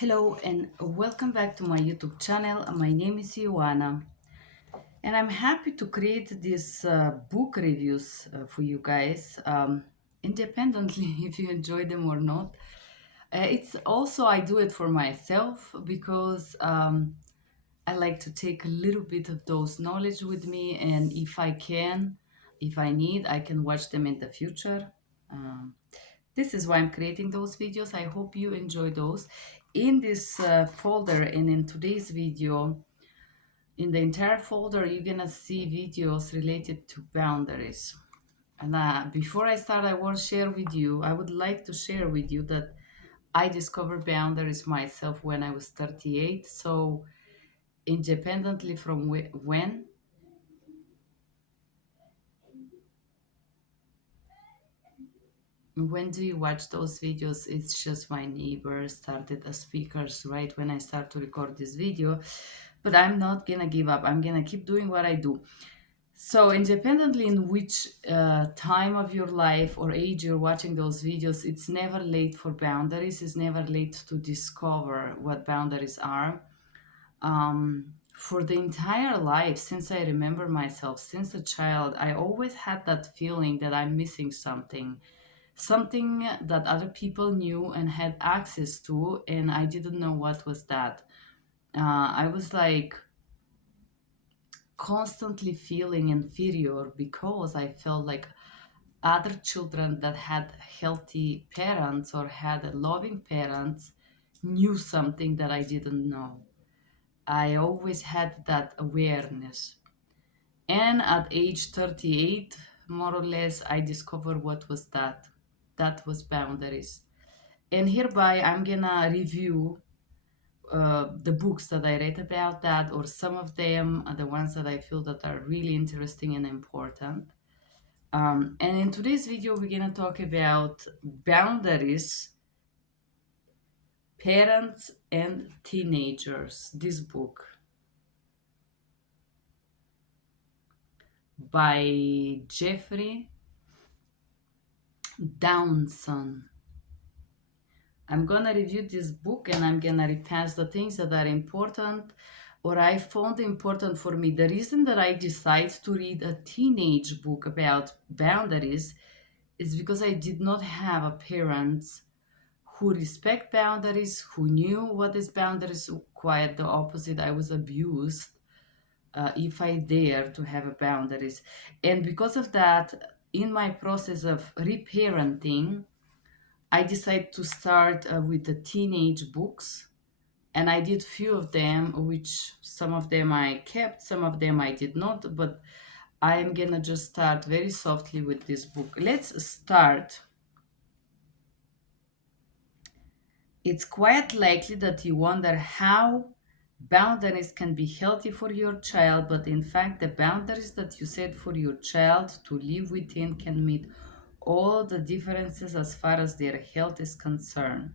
Hello and welcome back to my YouTube channel. My name is Ioana and I'm happy to create these book reviews for you guys independently if you enjoy them or not. It's also I do it for myself because I like to take a little bit of those knowledge with me, and if I can, if I need, I can watch them in the future. Um, this is why I'm creating those videos. I hope you enjoy those. In this folder and in today's video, in the entire folder, you're gonna see videos related to boundaries. And before I start, I would like to share with you that I discovered boundaries myself when I was 38. So independently from when do you watch those videos? It's just my neighbor started as speakers right when I start to record this video, but I'm not gonna give up. I'm gonna keep doing what I do. So independently in which time of your life or age you're watching those videos, it's never late for boundaries. It's never late to discover what boundaries are. For the entire life, since I remember myself, since a child, I always had that feeling that I'm missing something that other people knew and had access to, and I didn't know what was that. I was like constantly feeling inferior because I felt like other children that had healthy parents or had loving parents knew something that I didn't know. I always had that awareness. And at age 38, more or less, I discovered what was that. That was boundaries. And hereby, I'm gonna review the books that I read about that, or some of them are the ones that I feel that are really interesting and important. And in today's video, we're gonna talk about boundaries, parents, and teenagers. This book by Jeffrey Dawson. I'm gonna review this book and I'm gonna repass the things that are important or I found important for me. The reason that I decided to read a teenage book about boundaries is because I did not have a parents who respect boundaries, who knew what is boundaries. Quite the opposite. I was abused if I dare to have a boundaries, and because of that, in my process of reparenting, I decided to start with the teenage books, and I did few of them, which some of them I kept, some of them I did not, but I'm gonna just start very softly with this book. Let's start. It's quite likely that you wonder how boundaries can be healthy for your child, but in fact, the boundaries that you set for your child to live within can meet all the differences as far as their health is concerned.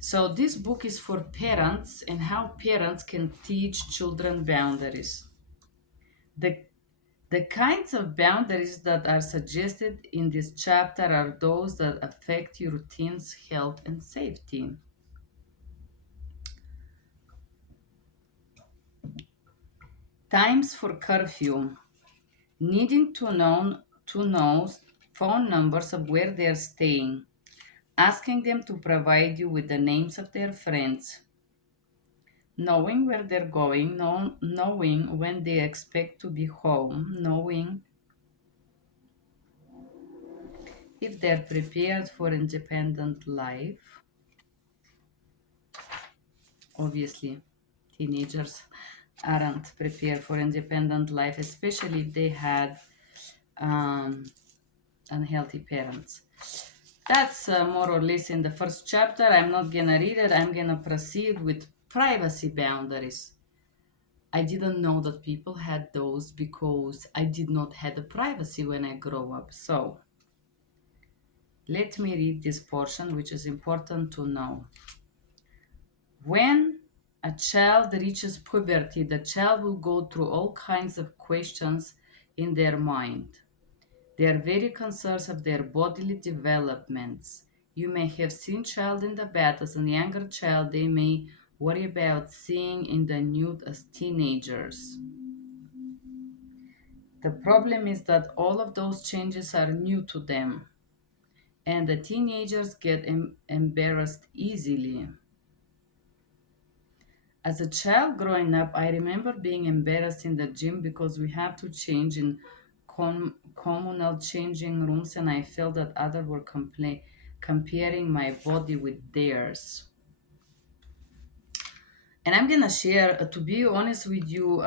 So, this book is for parents and how parents can teach children boundaries. The, the kinds of boundaries that are suggested in this chapter are those that affect your teen's health and safety. Times for curfew. Needing to know phone numbers of where they're staying. Asking them to provide you with the names of their friends. Knowing where they're going, knowing when they expect to be home, knowing if they're prepared for independent life. Obviously, teenagers aren't prepared for independent life, especially if they had um, unhealthy parents. That's more or less in the first chapter. I'm not gonna read it. I'm gonna proceed with privacy boundaries. I didn't know that people had those because I did not have the privacy when I grow up. So let me read this portion, which is important to know. When a child reaches puberty, the child will go through all kinds of questions in their mind. They are very concerned of their bodily developments. You may have seen child in the bath as a younger child. They may worry about seeing in the nude as teenagers. The problem is that all of those changes are new to them, and the teenagers get embarrassed easily. As a child growing up, I remember being embarrassed in the gym because we had to change in communal changing rooms, and I felt that others were comparing my body with theirs. And I'm gonna share, to be honest with you,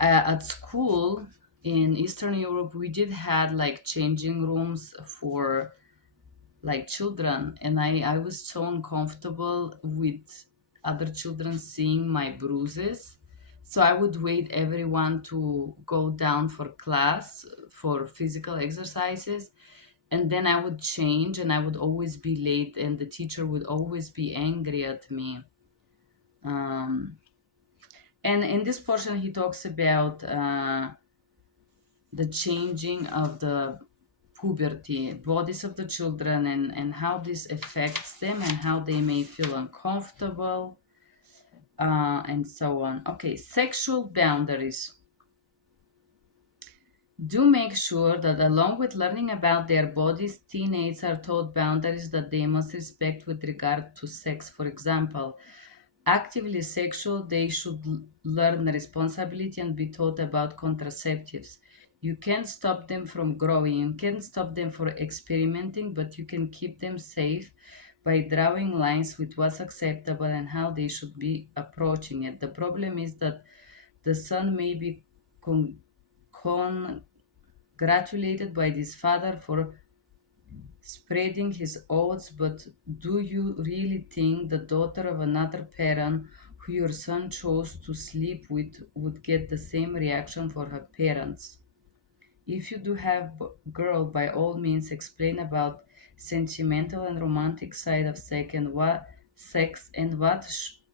at school in Eastern Europe, we did had like changing rooms for like children, and I was so uncomfortable with other children seeing my bruises, so I would wait everyone to go down for class for physical exercises, and then I would change, and I would always be late, and the teacher would always be angry at me. um, and in this portion he talks about the changing of the puberty bodies of the children, and how this affects them and how they may feel uncomfortable, and so on. Okay, sexual boundaries. Do make sure that along with learning about their bodies, teenagers are taught boundaries that they must respect with regard to sex. For example, actively sexual, they should learn responsibility and be taught about contraceptives. You can't stop them from growing, you can't stop them from experimenting, but you can keep them safe by drawing lines with what's acceptable and how they should be approaching it. The problem is that the son may be congratulated by his father for spreading his oaths, but do you really think the daughter of another parent who your son chose to sleep with would get the same reaction for her parents? If you do have girl, by all means explain about sentimental and romantic side of sex and what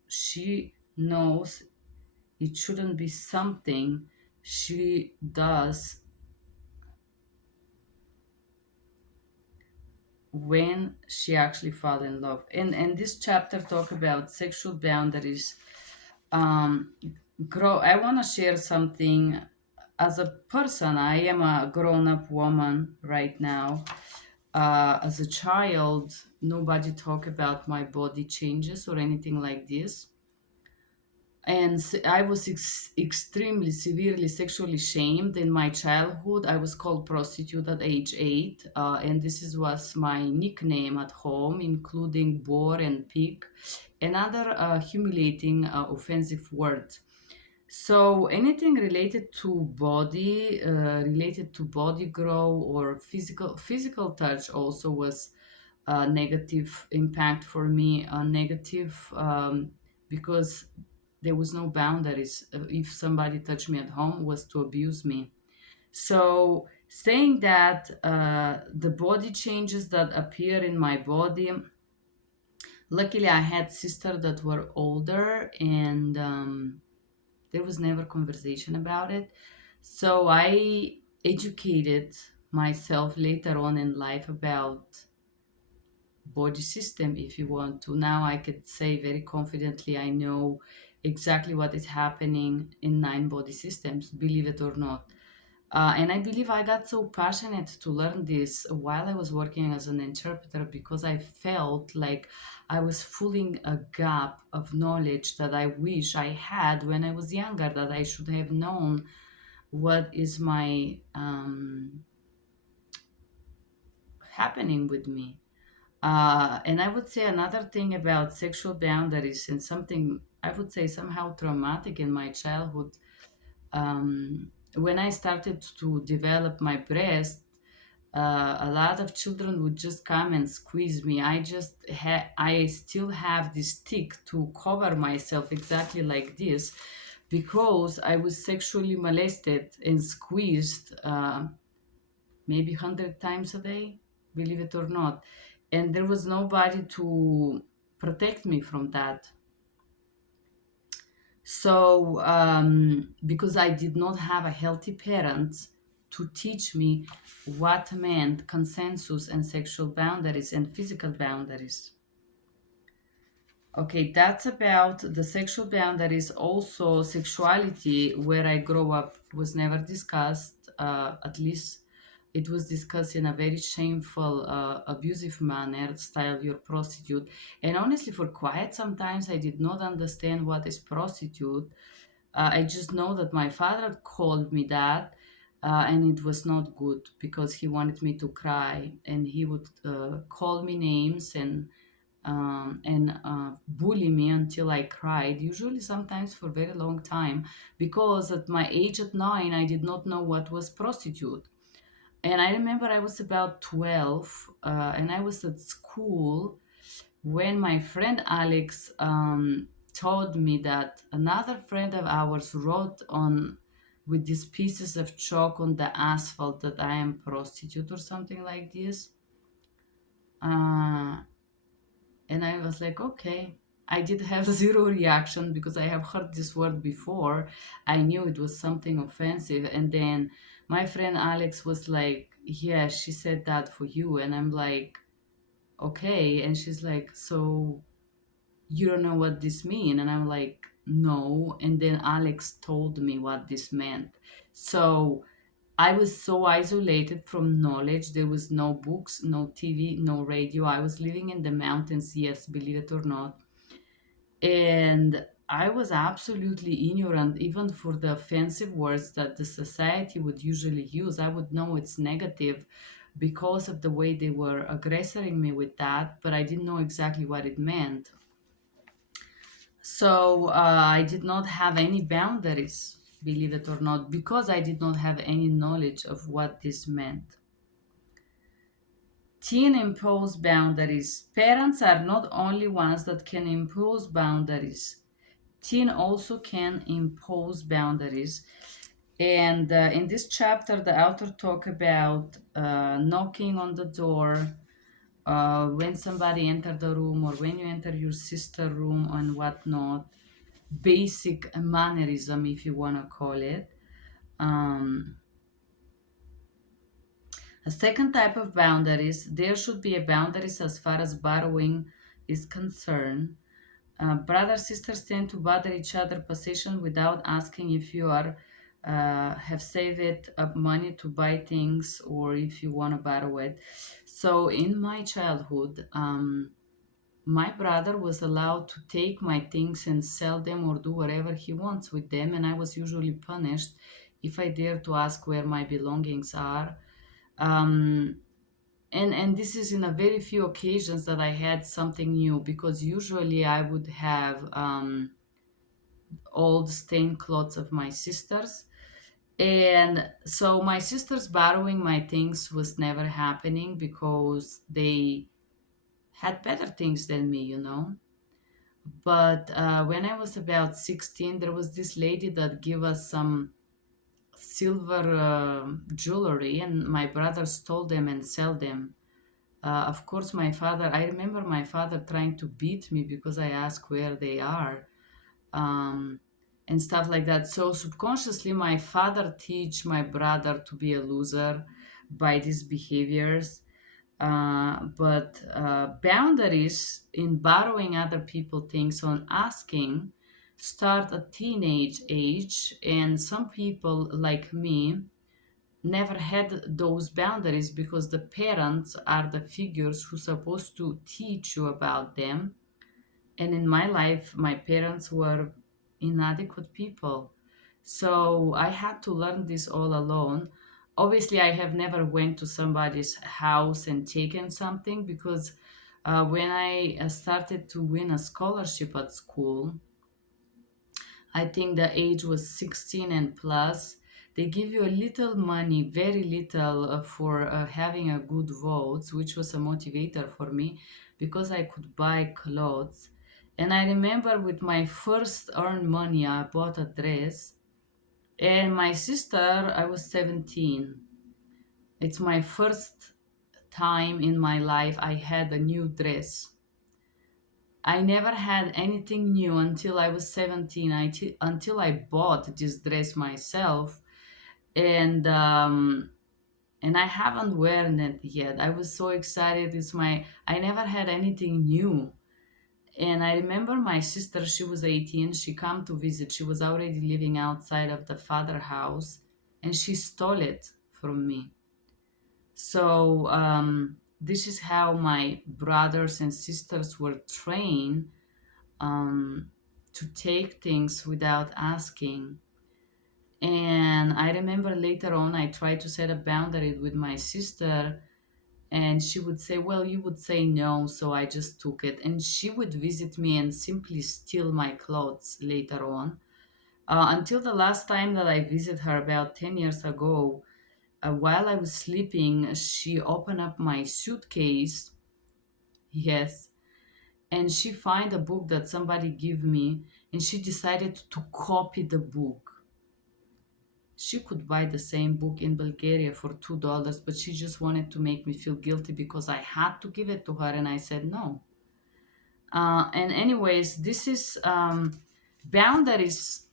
she knows it shouldn't be something she does when she actually fall in love. And this chapter talk about sexual boundaries. um grow I want to share something. As a person, I am a grown-up woman right now. As a child, nobody talk about my body changes or anything like this, and I was extremely severely sexually shamed in my childhood. I was called prostitute at age 8, and was my nickname at home, including bore and pig and other humiliating, offensive words. So anything related to body grow or physical touch also was a negative impact for me. A negative, because there was no boundaries. If somebody touched me at home, was to abuse me. So saying that, the body changes that appear in my body. Luckily, I had sisters that were older, and there was never conversation about it. So I educated myself later on in life about body system, if you want to. Now I could say very confidently I know exactly what is happening in 9 body systems, believe it or not. And I believe I got so passionate to learn this while I was working as an interpreter, because I felt like I was filling a gap of knowledge that I wish I had when I was younger, that I should have known what is my happening with me. And I would say another thing about sexual boundaries, and something I would say somehow traumatic in my childhood. When I started to develop my breast, a lot of children would just come and squeeze me. I still have this stick to cover myself exactly like this, because I was sexually molested and squeezed, maybe 100 times a day, believe it or not. And there was nobody to protect me from that. So, because I did not have a healthy parent to teach me what meant consensus and sexual boundaries and physical boundaries. Okay, that's about the sexual boundaries. Also, sexuality, where I grew up, was never discussed. At least it was discussed in a very shameful, abusive manner, style you're prostitute. And honestly, for quite some times, I did not understand what is prostitute. I just know that my father called me that, and it was not good because he wanted me to cry, and he would call me names and bully me until I cried, usually sometimes for a very long time, because at my age at 9, I did not know what was prostitute. And I remember I was about 12, and I was at school when my friend Alex told me that another friend of ours wrote on with these pieces of chalk on the asphalt that I am prostitute or something like this. Uh, And I was like, okay. I did have zero reaction because I have heard this word before. I knew it was something offensive. And then my friend Alex was like, yeah, she said that for you. And I'm like, okay. And she's like, so you don't know what this mean? And I'm like, no. And then Alex told me what this meant. So I was so isolated from knowledge. There was no books, no TV, no radio. I was living in the mountains, yes, believe it or not. And I was absolutely ignorant, even for the offensive words that the society would usually use. I would know it's negative because of the way they were aggressing me with that, but I didn't know exactly what it meant. So I did not have any boundaries, believe it or not, because I did not have any knowledge of what this meant. Teen impose boundaries. Parents are not only ones that can impose boundaries. Teen also can impose boundaries. And in this chapter, the author talk about knocking on the door, when somebody enter the room or when you enter your sister room and whatnot, basic mannerism, if you want to call it. Um, a second type of boundaries, there should be a boundaries as far as borrowing is concerned. Brothers sisters tend to bother each other possession without asking if you are have saved up money to buy things or if you want to borrow it. So in my childhood, my brother was allowed to take my things and sell them or do whatever he wants with them, and I was usually punished if I dare to ask where my belongings are. Um, and this is in a very few occasions that I had something new, because usually I would have old stained clothes of my sisters. And so my sisters borrowing my things was never happening because they had better things than me. But when I was about 16, there was this lady that gave us some silver jewelry, and my brother stole them and sell them. Of course, I remember my father trying to beat me because I asked where they are, um, and stuff like that. So subconsciously, my father teach my brother to be a loser by these behaviors. But boundaries in borrowing other people things on asking start at teenage age, and some people like me never had those boundaries because the parents are the figures who supposed to teach you about them. And in my life, my parents were inadequate people, so I had to learn this all alone. Obviously, I have never went to somebody's house and taken something, because when I started to win a scholarship at school, I think the age was 16 and plus. They give you a little money, very little, for having a good votes, which was a motivator for me because I could buy clothes. And I remember with my first earned money, I bought a dress. And my sister, I was 17. It's my first time in my life I had a new dress. I never had anything new until I was 17, until I bought this dress myself. and and I haven't worn it yet. I was so excited. I never had anything new. And I remember my sister, she was 18, she come to visit. She was already living outside of the father house and she stole it from me. So this is how my brothers and sisters were trained um, to take things without asking. And I remember later on, I tried to set a boundary with my sister, and she would say, well, you would say no, so I just took it. And she would visit me and simply steal my clothes later on. Until the last time that I visited her about 10 years ago, while I was sleeping, she opened up my suitcase. Yes, and she find a book that somebody gave me, and she decided to copy the book. She could buy the same book in Bulgaria for $2, but she just wanted to make me feel guilty because I had to give it to her, and I said no. And anyways, this is boundaries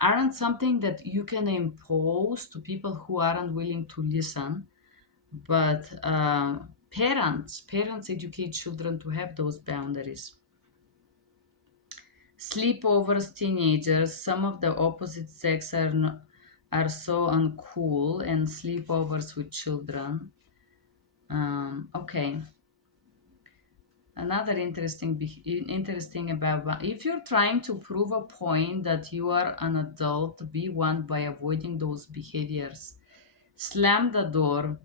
aren't something that you can impose to people who aren't willing to listen, but parents educate children to have those boundaries. Sleepovers, teenagers, some of the opposite sex are so uncool, and sleepovers with children. Okay, another interesting about if you're trying to prove a point that you are an adult, be one by avoiding those behaviors. Slam the door,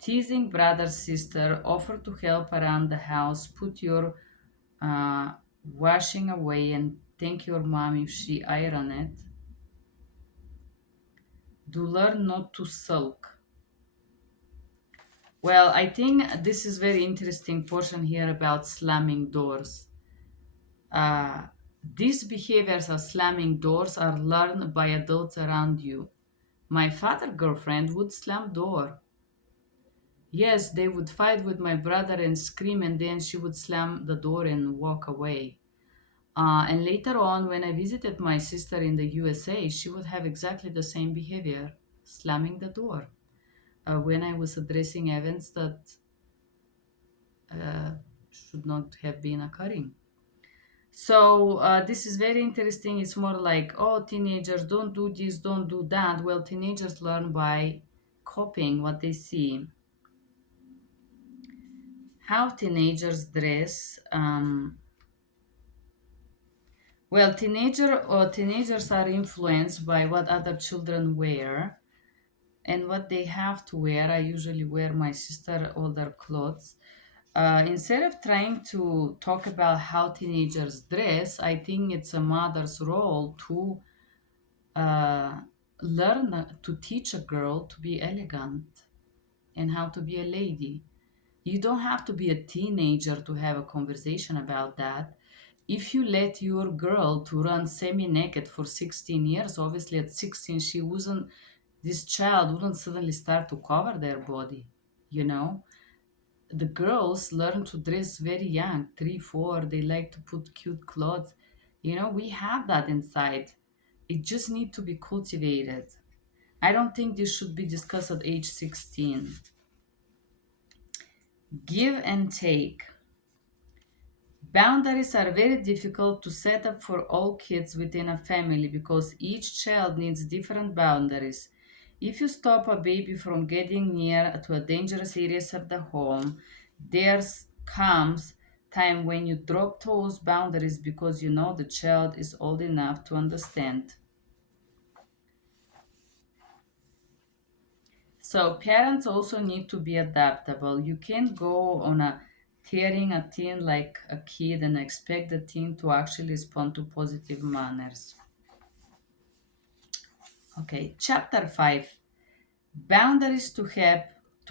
teasing brother, sister, offer to help around the house, put your uh, washing away and thank your mom if she iron it. Do learn not to sulk. Well, I think this is very interesting portion here about slamming doors. Uh, these behaviors of slamming doors are learned by adults around you. My father girlfriend would slam door. Yes, they would fight with my brother and scream, and then she would slam the door and walk away. And later on, when I visited my sister in the USA, she would have exactly the same behavior, slamming the door when I was addressing events that uh, should not have been occurring. So this is very interesting. It's more like, oh, teenagers, don't do this, don't do that. Well, teenagers learn by copying what they see. How teenagers dress. Well, teenagers are influenced by what other children wear and what they have to wear. I usually wear my sister older clothes. Instead of trying to talk about how teenagers dress, I think it's a mother's role to uh, learn to teach a girl to be elegant and how to be a lady. You don't have to be a teenager to have a conversation about that. If you let your girl to run semi-naked for 16 years, obviously at 16 she wasn't this child wouldn't suddenly start to cover their body, you know. The girls learn to dress very young, 3, 4. They like to put cute clothes. You know, we have that inside. It just needs to be cultivated. I don't think this should be discussed at age 16. Give and take. Boundaries are very difficult to set up for all kids within a family because each child needs different boundaries. If you stop a baby from getting near to a dangerous areas of the home, there comes time when you drop those boundaries because you know the child is old enough to understand. So parents also need to be adaptable. You can't go on a tearing a teen like a kid and expect the teen to actually respond to positive manners. Okay, chapter 5. Boundaries to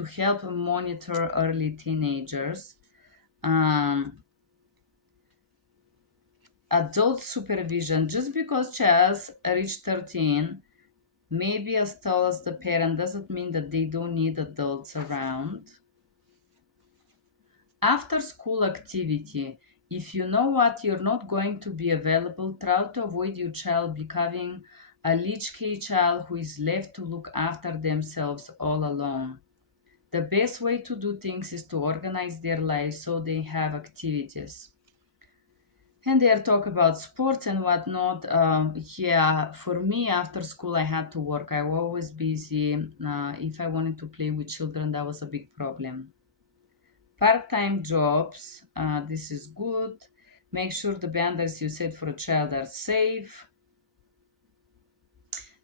help monitor early teenagers. Um, Adult supervision. Just because child reached 13 maybe as tall as the parent doesn't mean that they don't need adults around. After school activity, if you know what you're not going to be available, try to avoid your child becoming a latchkey child who is left to look after themselves all alone. The best way to do things is to organize their lives so they have activities. And they are talk about sports and whatnot. Yeah, for me, after school, I had to work. I was always busy. If I wanted to play with children, that was a big problem. Part-time jobs, this is good. Make sure the boundaries you set for a child are safe.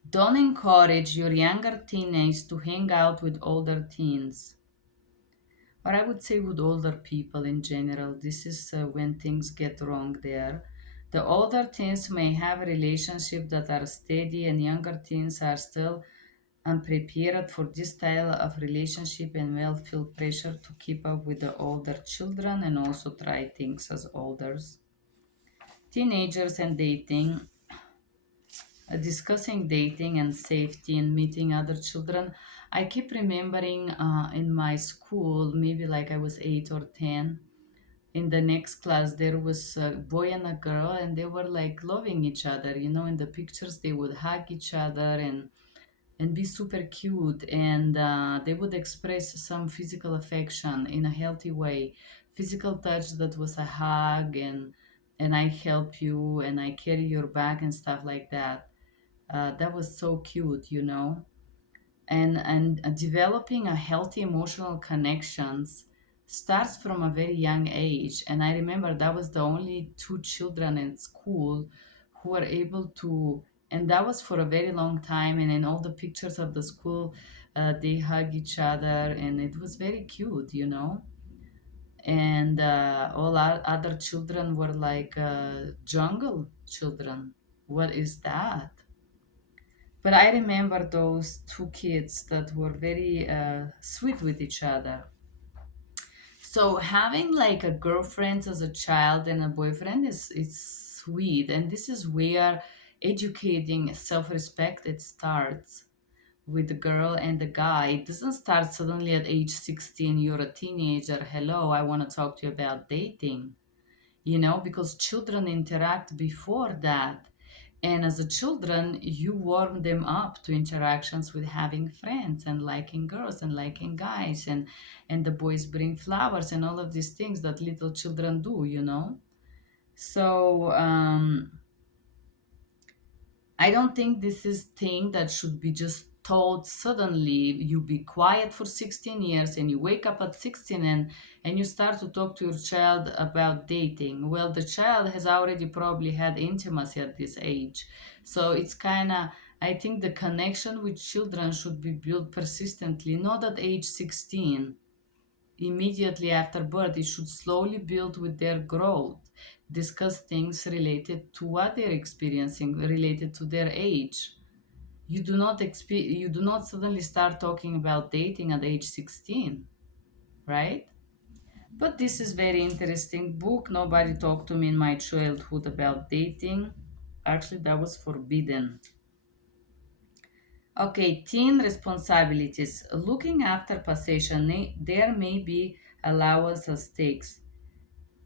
Don't encourage your younger teenagers to hang out with older teens. Or I would say with older people in general. This is when things get wrong there. The older teens may have relationships that are steady, and younger teens are still unprepared for this style of relationship and will feel pressure to keep up with the older children and also try things as elders. Teenagers and dating, discussing dating and safety and meeting other children. I keep remembering in my school, maybe like I was 8 or 10, in the next class there was a boy and a girl, and they were like loving each other. In the pictures they would hug each other and be super cute, and they would express some physical affection in a healthy way. Physical touch that was a hug, and I help you and I carry your bag and stuff like that. That was so cute. And developing a healthy emotional connections starts from a very young age. And I remember that was the only two children in school who were able to, and that was for a very long time. And in all the pictures of the school, they hug each other, and it was very cute. And all our other children were like jungle children. What is that? But I remember those two kids that were very sweet with each other. So having like a girlfriend as a child and a boyfriend is sweet, and this is where educating self-respect it starts with the girl and the guy. It doesn't start suddenly at age 16. You're a teenager. Hello, I want to talk to you about dating. Because children interact before that. And as a children, you warm them up to interactions with having friends and liking girls and liking guys, and the boys bring flowers and all of these things that little children do. So I don't think this is thing that should be just told suddenly. You be quiet for 16 years and you wake up at 16, and you start to talk to your child about dating. Well, the child has already probably had intimacy at this age. So it's kind of, I think the connection with children should be built persistently, not at age 16 immediately after birth. It should slowly build with their growth, discuss things related to what they're experiencing, related to their age. You do not suddenly start talking about dating at age 16, right? But this is very interesting book. Nobody talked to me in my childhood about dating. Actually, that was forbidden. Okay, teen responsibilities. Looking after possession, there may be allowance as stakes.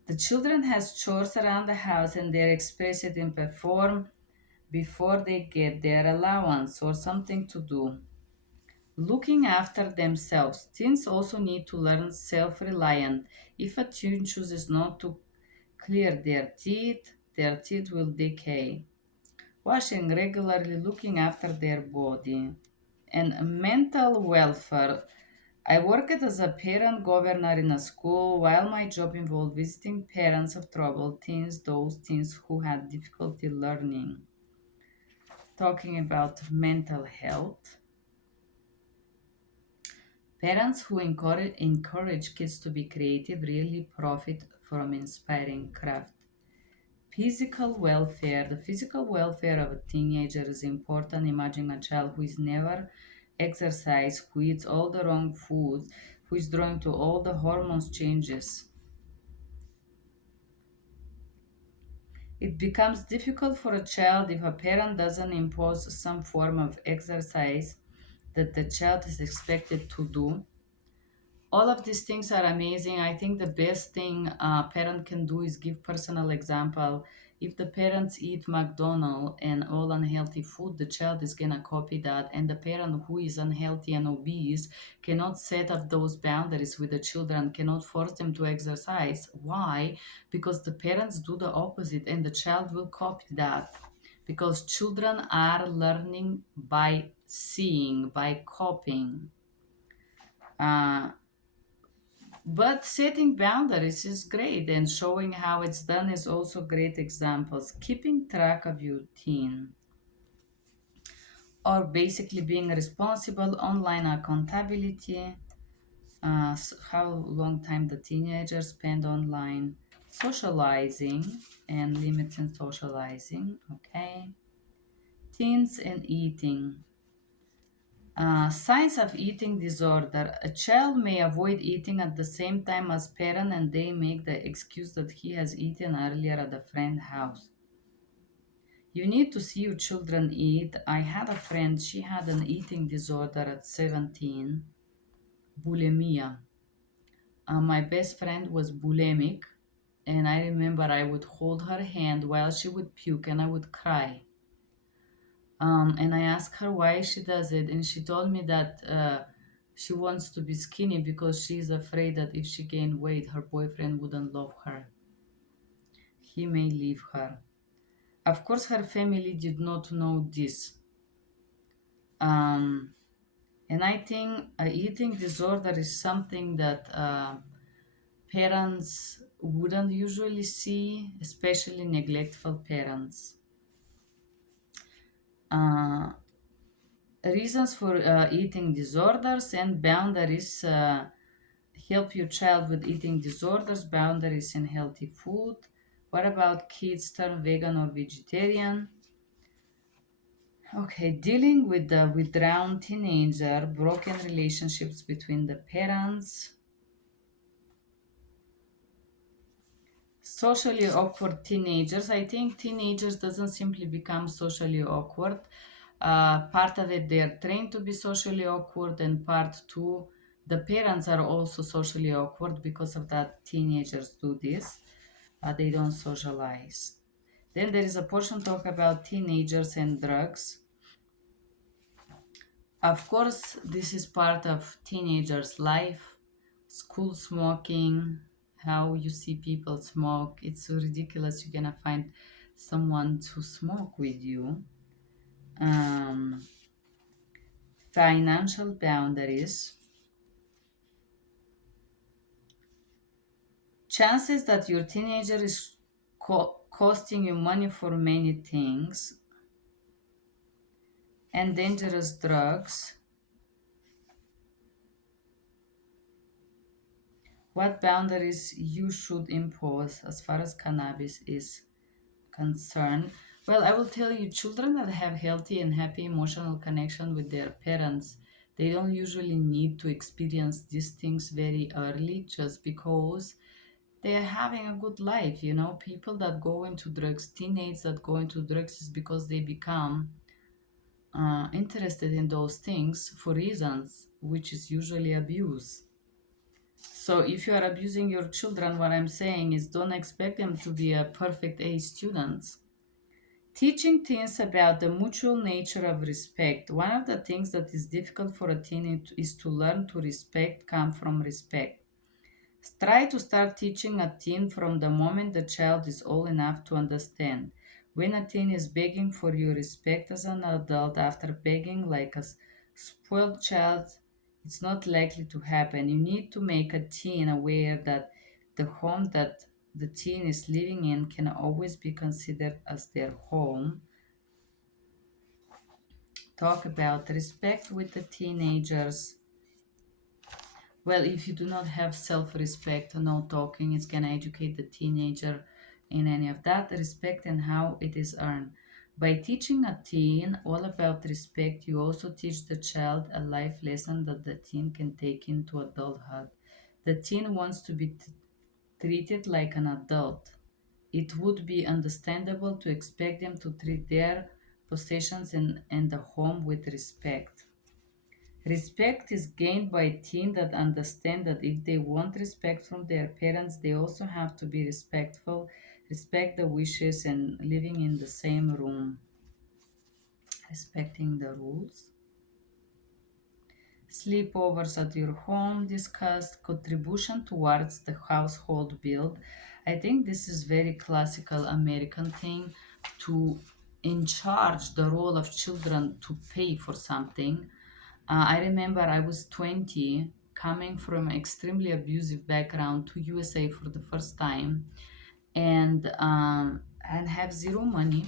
The children has chores around the house, and they're expected and perform before they get their allowance or something to do. Looking after themselves. Teens also need to learn self-reliant. If a teen chooses not to clear their teeth will decay. Washing regularly, looking after their body. And mental welfare. I worked as a parent governor in a school. While my job involved visiting parents of troubled teens, those teens who had difficulty learning. Talking about mental health. Parents who encourage kids to be creative really profit from inspiring craft. Physical welfare. The physical welfare of a teenager is important. Imagine a child who is never exercised, who eats all the wrong foods, who is drawn to all the hormones changes. It becomes difficult for a child if a parent doesn't impose some form of exercise that the child is expected to do. All of these things are amazing. I think the best thing a parent can do is give personal example. If the parents eat McDonald's and all unhealthy food, the child is gonna copy that. And the parent who is unhealthy and obese cannot set up those boundaries with the children, cannot force them to exercise. Why? Because the parents do the opposite and the child will copy that. Because children are learning by seeing, by copying. Uh, but setting boundaries is great, and showing how it's done is also great examples. Keeping track of your teen, or basically being responsible, online accountability, how long time the teenagers spend online, socializing and limiting socializing, okay? Teens and eating. Signs of eating disorder. A child may avoid eating at the same time as parent and they make the excuse that he has eaten earlier at a friend's house. You need to see your children eat. I had a friend, she had an eating disorder at 17, bulimia. My best friend was bulimic, and I remember I would hold her hand while she would puke and I would cry. And I asked her why she does it, and she told me that she wants to be skinny because she's afraid that if she gained weight, her boyfriend wouldn't love her. He may leave her. Of course, her family did not know this. Um, and I think eating disorder is something that parents wouldn't usually see, especially neglectful parents. Uh, Reasons for eating disorders and boundaries. Help your child with eating disorders, boundaries, and healthy food. What about kids turn vegan or vegetarian? Okay, dealing with the withdrawn teenager, broken relationships between the parents, socially awkward teenagers. I think teenagers doesn't simply become socially awkward. Part of it, they're trained to be socially awkward, and part two, the parents are also socially awkward because of that. Teenagers do this. They don't socialize. Then there is a portion talk about teenagers and drugs. Of course, this is part of teenagers' life. School smoking, how you see people smoke. It's so ridiculous. You're gonna find someone to smoke with you. Um, Financial boundaries. Chances that your teenager is costing you money for many things. And dangerous drugs. What boundaries you should impose as far as cannabis is concerned? Well, I will tell you, children that have healthy and happy emotional connection with their parents, they don't usually need to experience these things very early just because they are having a good life. You know, people that go into drugs, teenagers that go into drugs is because they become interested in those things for reasons, which is usually abuse. So if you are abusing your children, what I'm saying is don't expect them to be a perfect A students. Teaching teens about the mutual nature of respect. One of the things that is difficult for a teen is to learn to respect come from respect. Try to start teaching a teen from the moment the child is old enough to understand. When a teen is begging for your respect as an adult after begging like a spoiled child, it's not likely to happen. You need to make a teen aware that the home that the teen is living in can always be considered as their home. Talk about respect with the teenagers. Well, if you do not have self respect, no talking is going to educate the teenager in any of that respect and how it is earned. By teaching a teen all about respect, you also teach the child a life lesson that the teen can take into adulthood. The teen wants to be treated like an adult. It would be understandable to expect them to treat their possessions and the home with respect. Respect is gained by teens that understand that if they want respect from their parents, they also have to be respectful, respect the wishes, and living in the same room, respecting the rules. Sleepovers at your home discussed contribution towards the household bill. I think this is very classical American thing to in charge the role of children to pay for something. I remember I was 20, coming from an extremely abusive background to USA for the first time, and have zero money.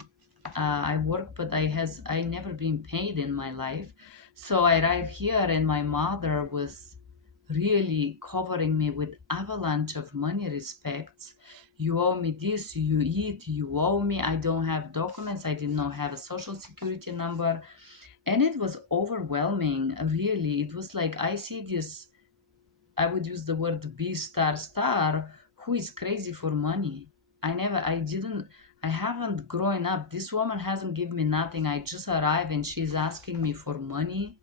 I work, but I never been paid in my life. So I arrived here, and my mother was really covering me with avalanche of money respects. You owe me this, you eat, you owe me. I don't have documents. I did not have a social security number, and it was overwhelming. Really, it was like I see this. I would use the word B star star, who is crazy for money. I haven't grown up. This woman hasn't given me nothing. I just arrived and she's asking me for money.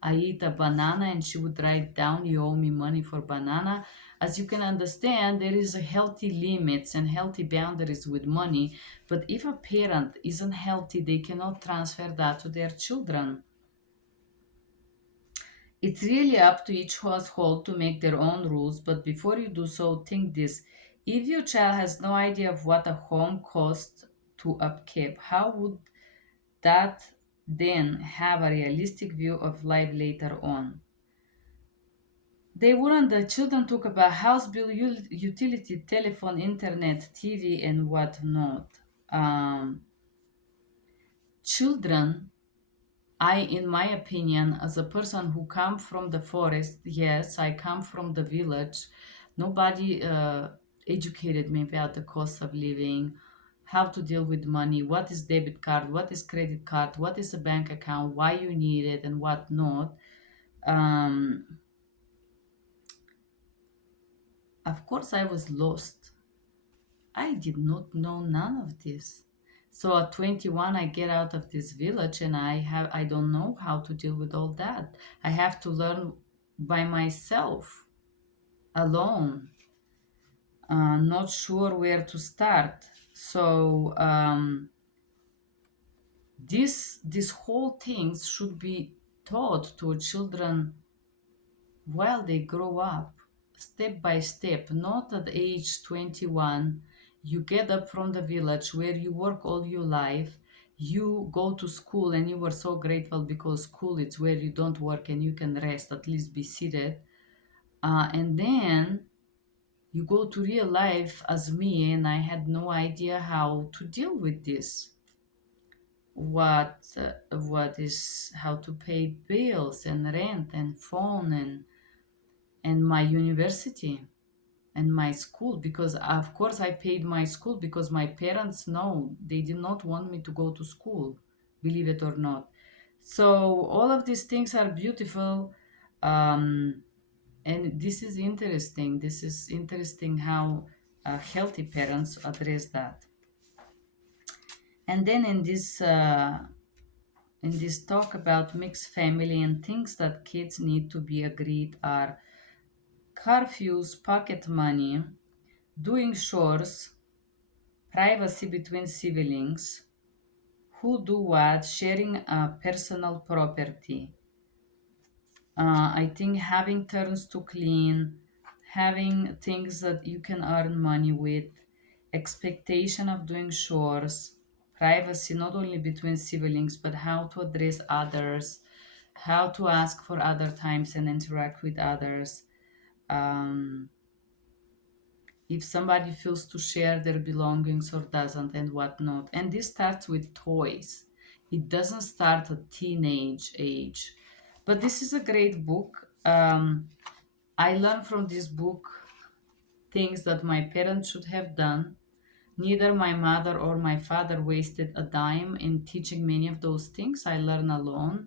I eat a banana and she would write down, you owe me money for banana. As you can understand, there is a healthy limits and healthy boundaries with money. But if a parent isn't healthy, they cannot transfer that to their children. It's really up to each household to make their own rules, but before you do so, think this. If your child has no idea of what a home costs to upkeep, how would that then have a realistic view of life later on? They wouldn't. The children talk about house bill, utility, telephone, internet, TV, and whatnot. Um, Children, in my opinion, as a person who come from the forest, yes, I come from the village. Nobody educated me about the cost of living, how to deal with money, what is debit card, what is credit card, what is a bank account, why you need it, and what not. Um, of course, I was lost. I did not know none of this. So at 21 I get out of this village and I don't know how to deal with all that. I have to learn by myself, alone, not sure where to start. So this whole things should be taught to children while they grow up, step by step, not at age 21. You get up from the village where you work all your life. You go to school and you were so grateful because school is where you don't work and you can rest, at least be seated. And then you go to real life as me, and I had no idea how to deal with this. What is how to pay bills and rent and phone and my university and my school, because of course I paid my school because my parents know they did not want me to go to school, believe it or not. So all of these things are beautiful, um, and this is interesting how healthy parents address that. And then in this talk about mixed family and things that kids need to be agreed are curfews, pocket money, doing chores, privacy between siblings, who do what, sharing personal property. I think having turns to clean, having things that you can earn money with, expectation of doing chores, privacy not only between siblings, but how to address others, how to ask for other times and interact with others. Um, if somebody feels to share their belongings or doesn't and whatnot. And this starts with toys. It doesn't start at teenage age. But this is a great book. I learned from this book things that my parents should have done. Neither my mother or my father wasted a dime in teaching many of those things. I learned alone.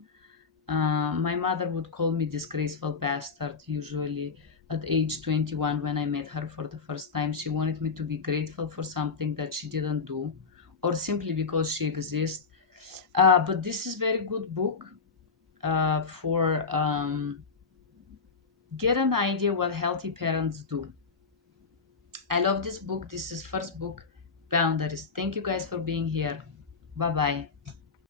My mother would call me disgraceful bastard usually at age 21 when I met her for the first time. She wanted me to be grateful for something that she didn't do or simply because she exists. But this is very good book. for get an idea what healthy parents do. I love this book. This is first book, Boundaries. Thank you guys for being here. Bye bye.